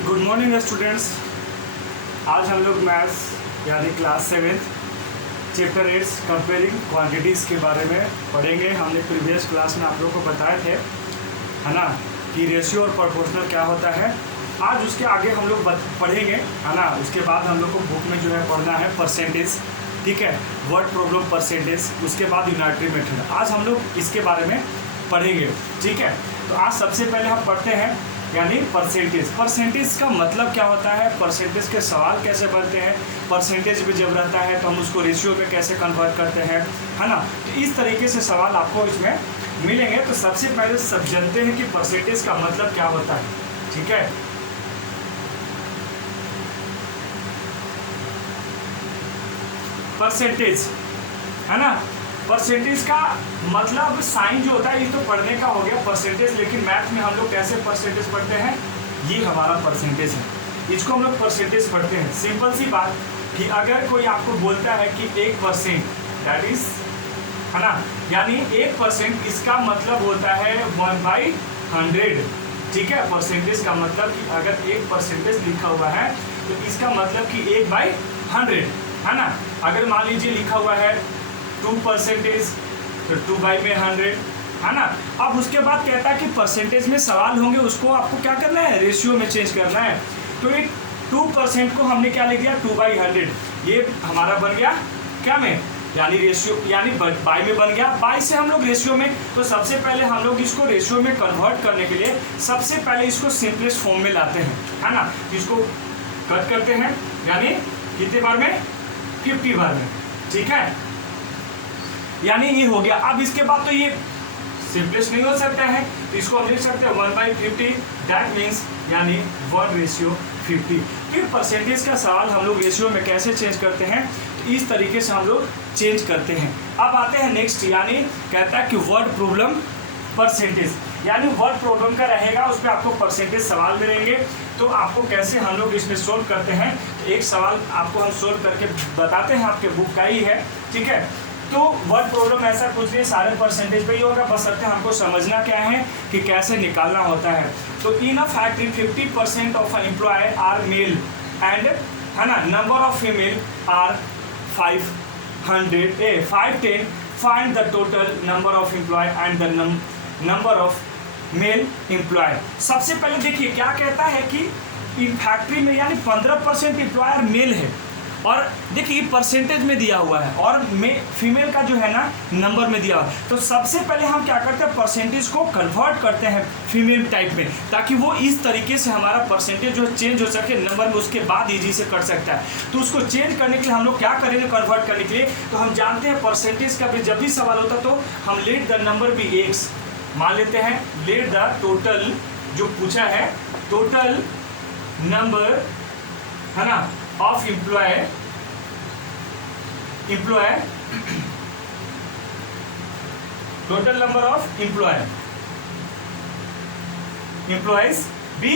Good morning students. आज हम लोग मैथ्स यानी क्लास 7 चैप्टर 8 कंपेयरिंग क्वांटिटीज़ के बारे में पढ़ेंगे। हमने प्रीवियस क्लास में आप लोगों को बताए थे, है ना, कि रेशियो और प्रोपोर्शनल क्या होता है। आज उसके आगे हम लोग पढ़ेंगे, है ना। उसके बाद हम लोग को बुक में जो है पढ़ना है परसेंटेज, ठीक है, वर्ड प्रॉब्लम परसेंटेज, उसके बाद यूनिटरी मेथड। आज हम लोग इसके बारे में पढ़ेंगे, ठीक है। तो आज सबसे पहले हम पढ़ते हैं यानी परसेंटेज। परसेंटेज का मतलब क्या होता है, परसेंटेज के सवाल कैसे बनते हैं, परसेंटेज भी जब रहता है तो हम उसको रेशियो में कैसे कन्वर्ट करते हैं, है ना। तो इस तरीके से सवाल आपको इसमें मिलेंगे। तो सबसे पहले सब जानते हैं कि परसेंटेज का मतलब क्या होता है, ठीक है। परसेंटेज, है ना, परसेंटेज का मतलब साइन जो होता है ये तो पढ़ने का हो गया परसेंटेज, लेकिन मैथ में हम लोग कैसे परसेंटेज पढ़ते हैं, ये हमारा परसेंटेज है, इसको हम लोग परसेंटेज पढ़ते हैं। सिंपल सी बात कि अगर कोई आपको बोलता है कि 1% दैट इज, है ना, यानी 1%, इसका मतलब होता है 1/100, ठीक है। परसेंटेज का मतलब कि अगर 1% लिखा हुआ है तो इसका मतलब कि 1/100, है ना। अगर मान लीजिए लिखा हुआ है 2% तो 2/100, है ना। अब उसके बाद कहता है कि परसेंटेज में सवाल होंगे, उसको आपको क्या करना है, रेशियो में चेंज करना है। तो एक 2% को हमने क्या लिख दिया, 2/100, ये हमारा बन गया क्या में, यानी रेशियो, यानी बाई में बन गया। बाई से हम लोग रेशियो में, तो सबसे पहले हम लोग इसको रेशियो में कन्वर्ट करने के लिए सबसे पहले इसको सिंपलेस्ट फॉर्म में लाते हैं, है ना। इसको कट करते हैं, यानी कितने बार में, 50 बार में, ठीक है, यानी ये हो गया। अब इसके बाद तो ये सिंपलेस्ट नहीं हो सकता है, तो इसको हम लिख सकते हैं 1/50, दैट मीन्स यानी 1:50। फिर परसेंटेज का सवाल हम लोग रेशियो में कैसे चेंज करते हैं, तो इस तरीके से हम लोग चेंज करते हैं। अब आते हैं नेक्स्ट, यानी कहता है कि वर्ड प्रॉब्लम परसेंटेज, यानी वर्ड प्रॉब्लम का रहेगा, उस पर आपको परसेंटेज सवाल मिलेंगे। तो आपको कैसे हम लोग इसमें सोल्व करते हैं, एक सवाल आपको हम सोल्व करके बताते हैं, आपके बुक का ही है, ठीक है। तो वर्ड प्रॉब्लम ऐसा कुछ नहीं, सारे परसेंटेज पे ही होगा, बस सकते हैं हमको समझना क्या है कि कैसे निकालना होता है। तो in a factory 50% of employ are male and, है ना, number of female are 510, find the total number of employ and the number of male employ. सबसे पहले देखिए क्या कहता है कि इन फैक्ट्री में यानी 15% एम्प्लॉयर मेल है, और देखिए परसेंटेज में दिया हुआ है, और फीमेल का जो है ना नंबर में दिया हुआ है। तो सबसे पहले हम क्या करते हैं, परसेंटेज को कन्वर्ट करते हैं फीमेल टाइप में, ताकि वो इस तरीके से हमारा परसेंटेज जो चेंज हो सके नंबर में, उसके बाद इजी से कर सकता है। तो उसको चेंज करने के लिए हम लोग क्या करेंगे, कन्वर्ट करने के लिए, तो हम जानते हैं परसेंटेज का भी जब भी सवाल होता है तो हम let the number be X मान लेते हैं, लेट द टोटल, जो पूछा है टोटल नंबर, है ना, of employ total number of employees be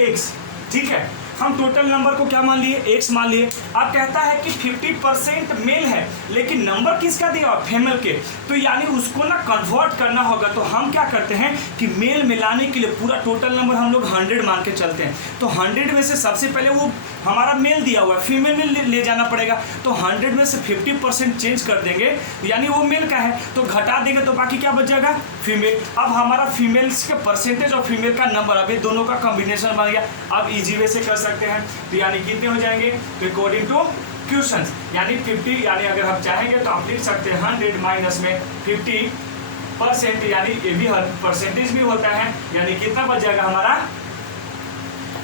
X, ठीक है। हम टोटल नंबर को क्या मान लिए, एक्स मान लिए। अब कहता है कि 50% मेल है, लेकिन नंबर किसका दिया, फीमेल के, तो यानी उसको ना कन्वर्ट करना होगा। तो हम क्या करते हैं कि मेल मिलाने के लिए पूरा टोटल नंबर हम लोग 100 मान के चलते हैं। तो 100 में से सबसे पहले वो हमारा मेल दिया हुआ है, फीमेल में ले जाना पड़ेगा। तो 100 में से 50% चेंज कर देंगे, यानी वो मेल का है, तो घटा देंगे तो बाकी क्या बच जाएगा, फीमेल। अब हमारा फीमेल्स के परसेंटेज और फीमेल का नंबर, अब ये दोनों का कॉम्बिनेशन बन गया। अब इजी वे से कर सकते हैं, तो यानी कितने हो जाएंगे, तो अकॉर्डिंग टू क्वेश्चन, यानी 50, यानी अगर हम चाहेंगे तो आप लिख सकते हैं 100 माइनस में 50%, यानी ये भी परसेंटेज भी होता है, यानी कितना बच जाएगा हमारा,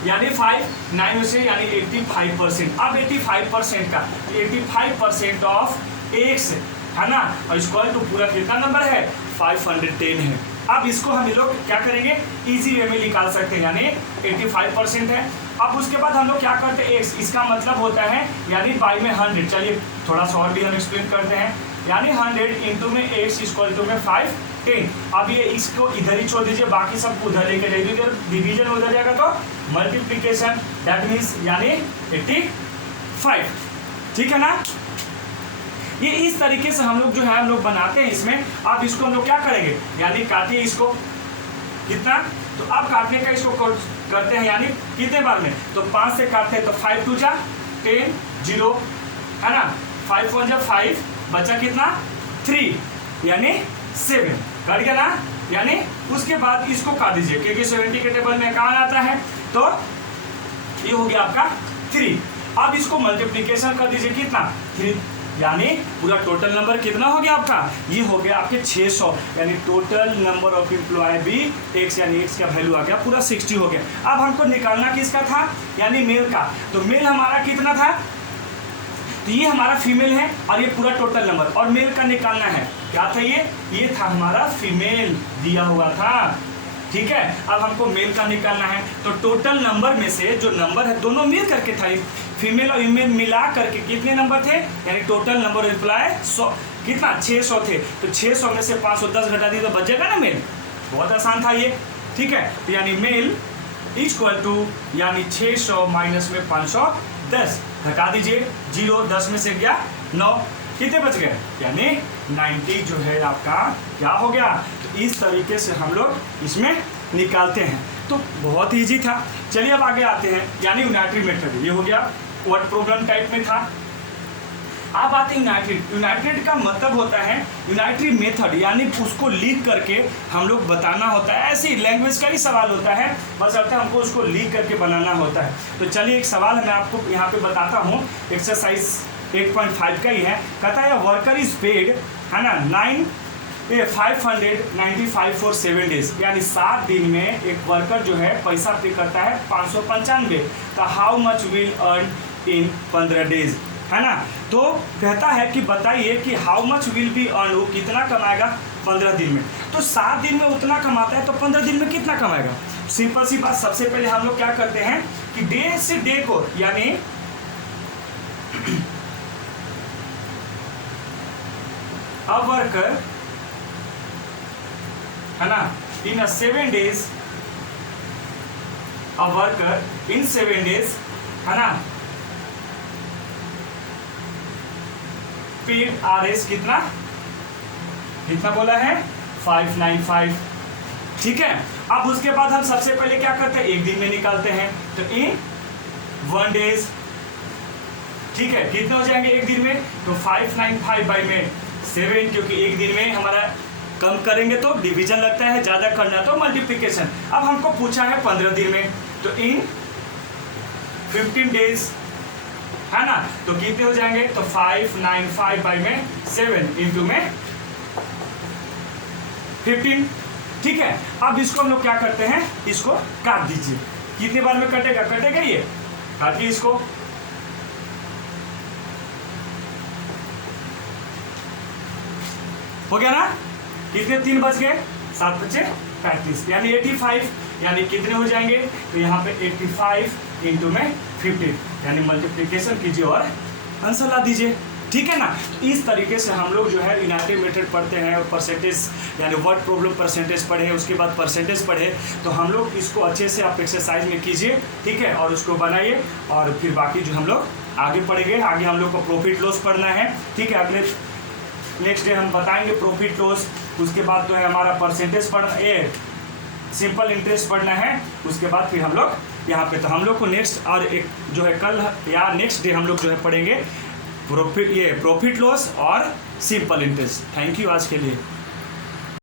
यानी 5 से यानी 85%। अब 85% का 85% ऑफ एक्स, है ना, और इक्वल टू पूरा कितना नंबर है, 510 है। अब इसको हम लोग क्या करेंगे, इजी वे में निकाल सकते हैं, यानी 85% है। अब उसके बाद हम लोग क्या करते हैं, एक्स, इसका मतलब होता है यानी बाई में 100। चलिए थोड़ा सा और भी हम एक्सप्लेन करते हैं, यानी 100 इंटू में एक्स इक्वल टू में 510। अब ये इसको इधर ही छोड़ दीजिए, बाकी सब उधर लेके जाइए, डिवीजन उधर जाएगा तो मल्टीप्लीकेशन, दैट मीन्स यानी 85, ठीक है ना। ये इस तरीके से हम लोग जो है हम लोग बनाते हैं इसमें। अब इसको हम लोग क्या करेंगे, यानी काटिए इसको, कितना तो अब काटने का इसको करते हैं, यानी कितने बार में, तो 5 से काटते हैं तो 5 2 जा 10 0 है ना, 5 1 जा 5, बचा कितना 3 यानी 7, कट गया ना। यानी उसके बाद इसको काट दीजिए क्योंकि 70 के टेबल में कहाँ आता है, तो ये हो गया आपका 3। अब इसको मल्टीप्लीकेशन कर दीजिए कितना 3, यानी पूरा टोटल नंबर कितना हो गया आपका, ये हो गया आपके 600, यानी टोटल नंबर ऑफ एम्प्लॉय भी एक्स, यानी एक्स का वैल्यू आ गया पूरा 60 हो गया। अब हमको निकालना किसका था, यानी मेल का, तो मेल हमारा कितना था, तो ये हमारा फीमेल है और ये पूरा टोटल नंबर, और मेल का निकालना है, क्या था ये था हमारा फीमेल दिया हुआ था, ठीक है। अब हमको मेल का निकालना है, तो टोटल नंबर में से जो नंबर है दोनों मिल करके था, फीमेल और ईमेल मिला करके कितने नंबर थे, यानी टोटल नंबर एम्प्लॉय 100 कितना 600 थे, तो 600 में से 510 घटा दी तो बचेगा ना मेल, बहुत आसान था ये, ठीक है। तो यानी मेल इक्वल टू यानी 600 माइनस में 510 घटा दीजिए, 0 10 में से गया 9, कितने बच गए, यानी 90 जो है आपका क्या हो गया। तो इस तरीके से हम लोग इसमें निकालते हैं, तो बहुत ईजी था। चलिए अब आगे आते हैं, यानी यूनाइटेड मेथड, ये हो गया वर्ड प्रॉब्लम टाइप में था। अब आते हैं यूनाइटेड। यूनाइटेड का मतलब होता है यूनाइटेड मेथड, यानी उसको लिख करके हम लोग बताना होता है, ऐसी लैंग्वेज का ही सवाल होता है, बस अर्थ हमको उसको लिख करके बनाना होता है। तो चलिए एक सवाल मैं आपको यहाँ पे बताता हूँ, एक्सरसाइज 8.5 का ही है, कहता है वर्कर इज पेड है ना 595 फॉर 7 डेज, यानी 7 दिन में एक वर्कर जो है पैसा पे करता है 595, तो how much will earn in 15 days, है ना। तो कहता है कि बताइए कि how much will be earn, वो कितना कमाएगा 15 दिन में, तो 7 दिन में उतना कमाता है तो 15 दिन में कितना कमाएगा। सिंपल सी बात, सबसे पहले हम लोग क्या करते हैं कि डे से डे को, यानी a worker है ना in a 7 days, a worker in 7 days है ना पेड RS कितना बोला है 595, ठीक है। अब उसके बाद हम सबसे पहले क्या करते हैं, एक दिन में निकालते हैं, तो इन 1 डेज, ठीक है, कितने हो जाएंगे एक दिन में, तो 595 बाई में 7, क्योंकि एक दिन में हमारा कम करेंगे तो डिवीजन लगता है, ज़्यादा करना तो मल्टीप्लिकेशन। अब हमको पूछा है 15 दिन में, तो इन 15 डेज है ना, तो कितने हो जाएंगे, तो 595 बाई में 7 इंटू में 15, ठीक है। अब इसको हम लोग क्या करते हैं, इसको काट दीजिए, कितने बार में कटेगा ये, काटिए इसको, हो गया ना, कितने 3 बच गए, 7 बचे 35, यानी 85, यानी कितने हो जाएंगे, तो यहाँ पे 85 इंटू में 15, यानी मल्टीप्लिकेशन कीजिए और आंसर ला दीजिए, ठीक है ना। तो इस तरीके से हम लोग जो है यूनाइटेड मेथड पढ़ते हैं, और परसेंटेज यानी वर्ड प्रॉब्लम परसेंटेज पढ़े, उसके बाद परसेंटेज पढ़े, तो हम लोग इसको अच्छे से आप एक्सरसाइज में कीजिए, ठीक है, और उसको बनाइए, और फिर बाकी जो हम लोग आगे पढ़ेंगे, आगे हम लोग को प्रॉफिट लॉस पढ़ना है, ठीक है। अगले नेक्स्ट डे हम बताएंगे प्रॉफिट लॉस, उसके बाद जो है हमारा परसेंटेज पढ़ना, ये सिंपल इंटरेस्ट पढ़ना है, उसके बाद फिर हम लोग यहाँ पे, तो हम लोग को नेक्स्ट और एक जो है कल या नेक्स्ट डे हम लोग जो है पढ़ेंगे प्रॉफिट लॉस और सिंपल इंटरेस्ट। थैंक यू आज के लिए।